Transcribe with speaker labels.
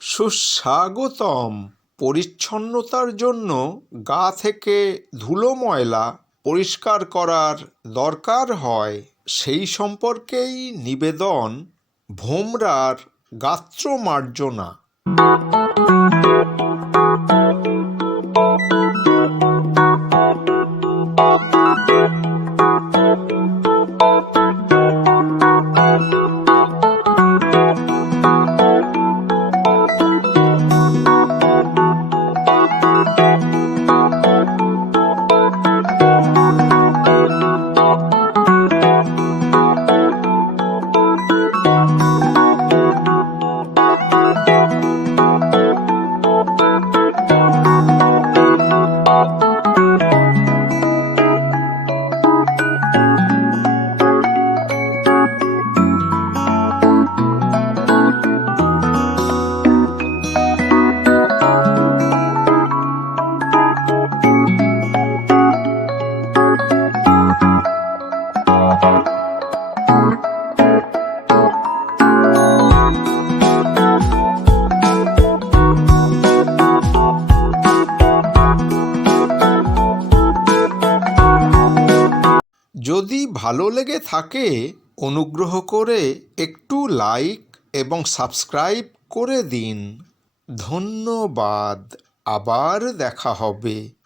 Speaker 1: সুস্বাগতম। পরিচ্ছন্নতার জন্য গা থেকে ধুলো ময়লা পরিষ্কার করার দরকার হয়। সেই সম্পর্কেই নিবেদন ভোমরার গাত্রমার্জনা। thank you যদি ভালো লেগে থাকে, অনুগ্রহ করে একটু লাইক এবং সাবস্ক্রাইব করে দিন। ধন্যবাদ। আবার দেখা হবে।